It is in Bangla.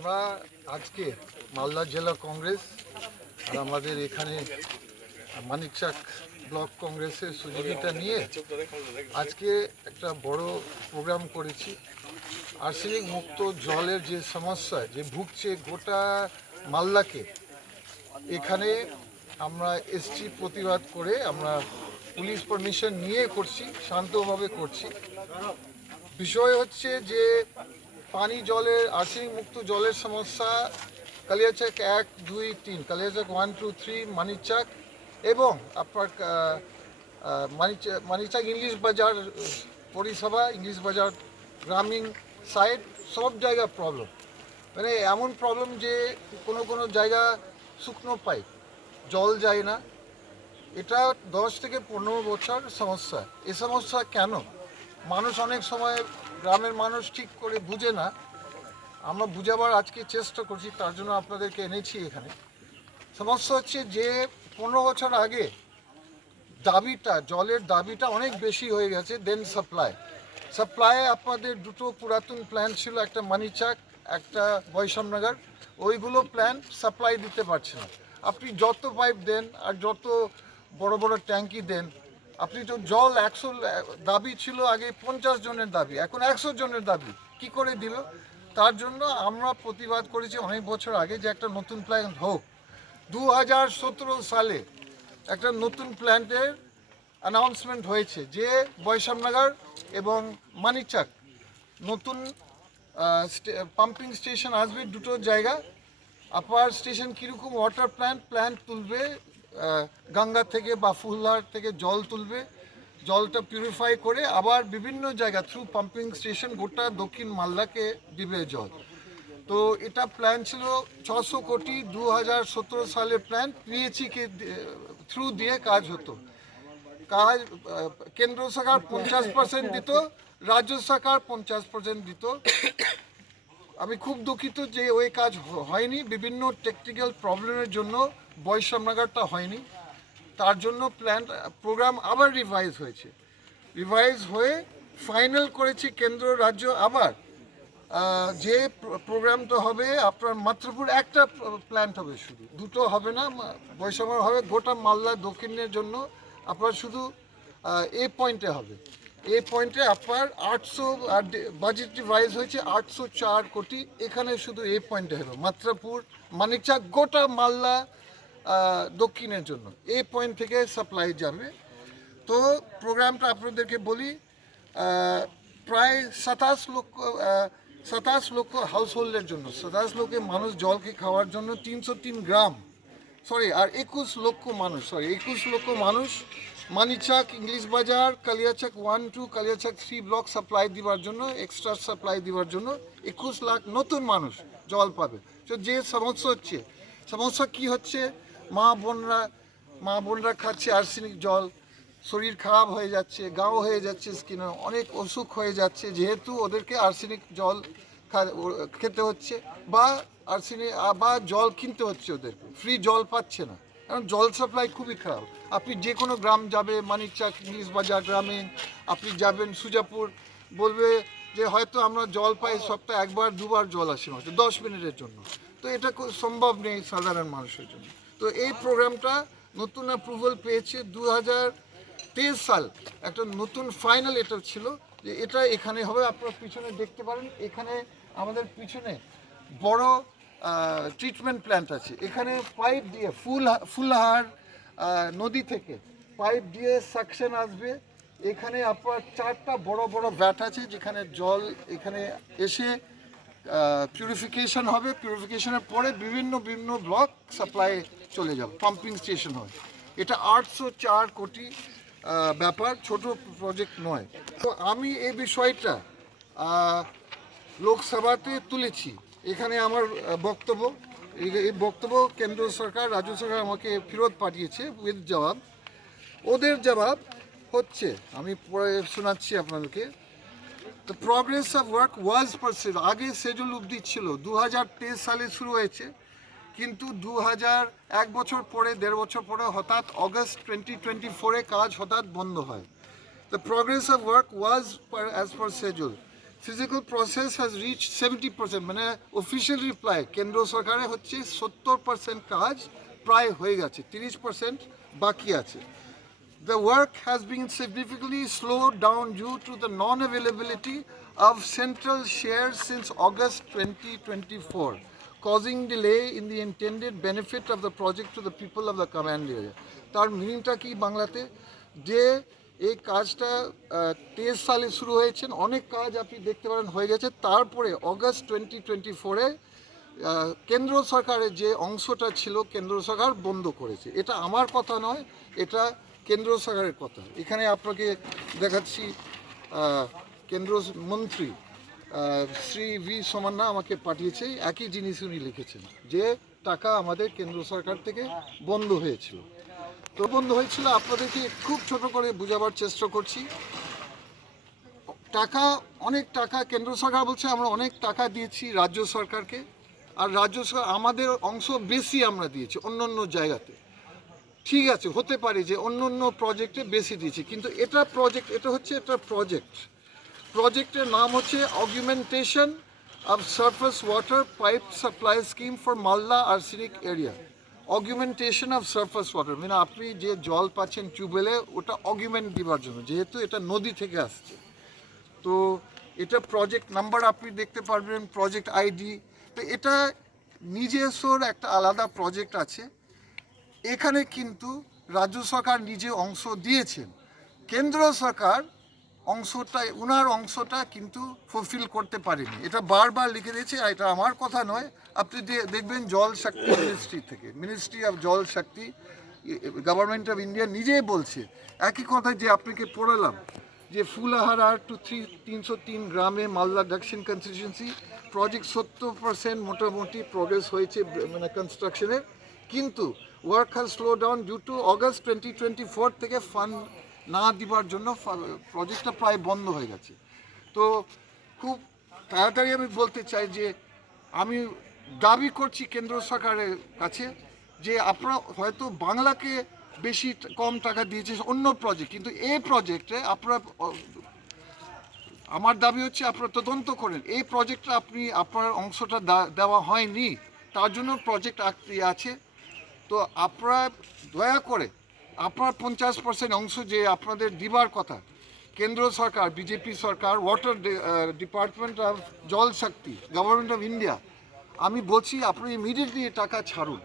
আমরা আজকে মালদা জেলা কংগ্রেস আর আমাদের এখানে মানিকচাক ব্লক কংগ্রেসের সহযোগিতা নিয়ে আজকে একটা বড় প্রোগ্রাম করেছি। আর্সেনিক মুক্ত জলের যে সমস্যা যে ভুগছে গোটা মালদাকে, এখানে আমরা এসছি প্রতিবাদ করে। আমরা পুলিশ পারমিশন নিয়ে করছি, শান্তভাবে করছি। বিষয় হচ্ছে যে পানি জলের আর্সেনিক মুক্ত জলের সমস্যা কালিয়াচক 1, 2, 3, কালিয়াচক 1, 2, 3, মানিকচাক এবং আপনার মানিকচাক ইংলিশ বাজার পরিষেবা, ইংলিশ বাজার গ্রামীণ সাইড সব জায়গা প্রবলেম। মানে এমন প্রবলেম যে কোনো জায়গা শুকনো পাইপ, জল যায় না। এটা 10 থেকে 15 বছর সমস্যা। এই সমস্যা কেন? মানুষ অনেক সময় গ্রামের মানুষ ঠিক করে বুঝে না। আমরা বুঝাবার আজকে চেষ্টা করছি, তার জন্য আপনাদেরকে এনেছি এখানে। সমস্যা হচ্ছে যে 15 বছর আগে জলের দাবিটা অনেক বেশি হয়ে গেছে দেন সাপ্লাই আপনাদের দুটো পুরাতন প্ল্যান্ট ছিল, একটা মানিকচাক, একটা বৈষম্যনগর। ওইগুলো প্ল্যান্ট সাপ্লাই দিতে পারছে না। আপনি যত পাইপ দেন আর যত বড় বড় ট্যাঙ্কি দেন, আপনি তো জল 100 দাবি ছিল আগে, 50 জনের দাবি, এখন 100 জনের দাবি কি করে দিল? তার জন্য আমরা প্রতিবাদ করেছি অনেক বছর আগে যে একটা নতুন প্ল্যান্ট হোক। 2017 সালে একটা নতুন প্ল্যান্টের অ্যানাউন্সমেন্ট হয়েছে যে বৈষম্যনগর এবং মানিকচাক নতুন পাম্পিং স্টেশন আসবে, দুটো জায়গা। আপার স্টেশন কীরকম ওয়াটার প্ল্যান্ট তুলবে গঙ্গা থেকে বা ফুলহার থেকে জল তুলবে, জলটা পিউরিফাই করে আবার বিভিন্ন জায়গা থ্রু পাম্পিং স্টেশন গোটা দক্ষিণ মালদাকে দিবে জল। তো এটা প্ল্যান ছিল 600 কোটি, 2017 সালের প্ল্যান। পিএইচইকে থ্রু দিয়ে কাজ হতো। কাজ কেন্দ্র সরকার 50% দিত, রাজ্য সরকার 50% দিত। আমি খুব দুঃখিত যে ওই কাজ হয়নি, বিভিন্ন টেকনিক্যাল প্রবলেমের জন্য বৈষম্যনগরটা হয়নি। তার জন্য প্রোগ্রাম আবার রিভাইজ হয়ে ফাইনাল করেছি কেন্দ্র রাজ্য। আবার যে প্রোগ্রামটা হবে আপনার মাত্রপুর একটা প্ল্যান্ট হবে, শুধু দুটো হবে না, বৈষম্য হবে গোটা মালদা দক্ষিণের জন্য। আপনার শুধু এ পয়েন্টে হবে, এই পয়েন্টে আপনার 800 আর বাজেট রিভাইজ হয়েছে 804 কোটি। এখানে শুধু এই পয়েন্টে হবে মাত্রাপুর মানিকচাক গোটা মালদা দক্ষিণের জন্য এই পয়েন্ট থেকে সাপ্লাই যাবে। তো প্রোগ্রামটা আপনাদেরকে বলি, প্রায় 27 লক্ষ হাউসহোল্ডের জন্য, 27 লক্ষের মানুষ জলকে খাওয়ার জন্য 303 গ্রাম, আর 21 লক্ষ মানুষ মানিকচাক, ইংলিশ বাজার, কালিয়াচক 1, 2, কালিয়াচক 3 ব্লক সাপ্লাই দিবার জন্য, এক্সট্রা সাপ্লাই দিবার জন্য 21 লাখ নতুন মানুষ জল পাবে। তো যে সমস্যা কি হচ্ছে, মা বোনরা খাচ্ছে আর্সেনিক জল, শরীর খারাপ হয়ে যাচ্ছে, গাও হয়ে যাচ্ছে, স্কিনে অনেক অসুখ হয়ে যাচ্ছে, যেহেতু ওদেরকে আর্সেনিক জল খেতে হচ্ছে বা জল কিনতে হচ্ছে, ওদেরকে ফ্রি জল পাচ্ছে না, কারণ জল সাপ্লাই খুবই খারাপ। আপনি যে কোনো গ্রাম যাবে, মানিকচাক, ইংলিশ বাজার গ্রামীণ, আপনি যাবেন সুজাপুর, বলবে যে হয়তো আমরা জল পাই সপ্তাহে 1 2 জল আসে মাত্র 10 মিনিটের জন্য। তো এটা সম্ভব নেই সাধারণ মানুষের জন্য। তো এই প্রোগ্রামটা নতুন অ্যাপ্রুভাল পেয়েছে 2023 সাল, একটা নতুন ফাইনাল এটা ছিল যে এটা এখানে হবে। আপনারা পিছনে দেখতে পারেন, এখানে আমাদের পিছনে বড় ট্রিটমেন্ট প্ল্যান্ট আছে। এখানে পাইপ দিয়ে ফুলহার নদী থেকে পাইপ দিয়ে সাকশন আসবে। এখানে আপনার 4টা বড় বড় ভ্যাট আছে, যেখানে জল এখানে এসে পিউরিফিকেশন হবে। পিউরিফিকেশনের পরে বিভিন্ন ব্লক সাপ্লাই চলে যাবে, পাম্পিং স্টেশন হয়। এটা 804 কোটি ব্যাপার, ছোট প্রজেক্ট নয়। তো আমি এই বিষয়টা লোকসভাতে তুলেছি। এখানে আমার এই বক্তব্য কেন্দ্র সরকার, রাজ্য সরকার আমাকে ফেরত পাঠিয়েছে উইথ জবাব। ওদের জবাব হচ্ছে, আমি পরে শোনাচ্ছি আপনাদেরকে। The progress of work was pursued, আগে শেডিউল অবধি ছিল, 2023 সালে শুরু হয়েছে, কিন্তু 1 বছর পরে, 1.5 বছর পরে হঠাৎ অগস্ট 2024 কাজ হঠাৎ বন্ধ হয়। The progress of work was as per schedule. Physical process has reach 70%, মানে অফিসিয়াল রিপ্লাই কেন্দ্র সরকারে হচ্ছে 70% কাজ প্রায় হয়ে গেছে, 30% বাকি আছে। The work has been significantly slowed down due to the non-availability of central shares since August 2024, causing delay in the intended benefit of the project to the people of the command area. তার মিনিংটা কি বাংলাতে, যে এই কাজটা 23 সালে শুরু হয়েছে, অনেক কাজ আপনি দেখতে পারেন হয়ে গেছে, তারপরে অগস্ট 2024-এ কেন্দ্র সরকারের যে অংশটা ছিল কেন্দ্র সরকার বন্ধ করেছে। এটা আমার কথা নয়, এটা কেন্দ্র সরকারের কথা। এখানে আপনাকে দেখাচ্ছি, কেন্দ্র মন্ত্রী শ্রী ভি সোমান্না আমাকে পাঠিয়েছে, একই জিনিস উনি লিখেছেন যে টাকা আমাদের কেন্দ্র সরকার থেকে বন্ধ হয়েছিল। তো বন্ধ হয়েছিল, আপনাদেরকে খুব ছোট করে বোঝাবার চেষ্টা করছি। টাকা, অনেক টাকা কেন্দ্র সরকার বলছে আমরা অনেক টাকা দিয়েছি রাজ্য সরকারকে, আর রাজ্য সরকার আমাদের অংশ বেশি আমরা দিয়েছি অন্য অন্য জায়গাতে। ঠিক আছে, হতে পারে যে অন্য অন্য প্রজেক্টে বেশি দিয়েছি, কিন্তু এটা প্রজেক্ট, এটা হচ্ছে একটা প্রজেক্টের নাম হচ্ছে augmentation of surface water pipe supply scheme for Malda arsenic area. Augmentation of surface water মানে আপনি যে জল পাচ্ছেন টিউবওয়েলে, ওটা অগুমেন্ট দিবার জন্য, যেহেতু এটা নদী থেকে আসছে। তো এটা প্রজেক্ট নাম্বার আপনি দেখতে পারবেন, প্রজেক্ট আইডি। তো এটা নিজস্বর একটা আলাদা প্রজেক্ট আছে। এখানে কিন্তু রাজ্য সরকার নিজে অংশ দিয়েছেন, কেন্দ্র সরকার অংশটা, ওনার অংশটা কিন্তু ফুলফিল করতে পারেনি। এটা বারবার লিখে দিয়েছে, এটা আমার কথা নয়। আপনি দেখবেন জল শক্তি মিনিস্ট্রি থেকে, ministry of Jal Shakti, government of India নিজেই বলছে একই কথা যে আপনাকে পড়ালাম, যে ফুলাহারা টু 303 গ্রামে মালদা দক্ষিণ কনস্টিটিউয়েন্সি প্রজেক্ট 70% মোটামুটি প্রোগ্রেস হয়েছে মানে কনস্ট্রাকশনের, কিন্তু work has slow down due to August 2024 থেকে ফান্ড না দিবার জন্য প্রজেক্টটা প্রায় বন্ধ হয়ে গেছে। তো খুব তাড়াতাড়ি আমি বলতে চাই যে আমি দাবি করছি কেন্দ্র সরকারের কাছে যে আপনারা হয়তো বাংলাকে বেশি কম টাকা দিয়েছে অন্য প্রজেক্ট, কিন্তু এই প্রজেক্টে আপনারা, আমার দাবি হচ্ছে আপনারা তদন্ত করেন এই প্রজেক্টটা আপনি আপনার অংশটা দেওয়া হয়নি, তার জন্য প্রজেক্ট আছে। তো আপনারা দয়া করে আপনার 50% অংশ যে আপনাদের দিবার কথা, কেন্দ্র সরকার, বিজেপি সরকার, water department of Jal Shakti, government of India, আমি বলছি আপনি ইমিডিয়েটলি টাকা ছাড়ুন।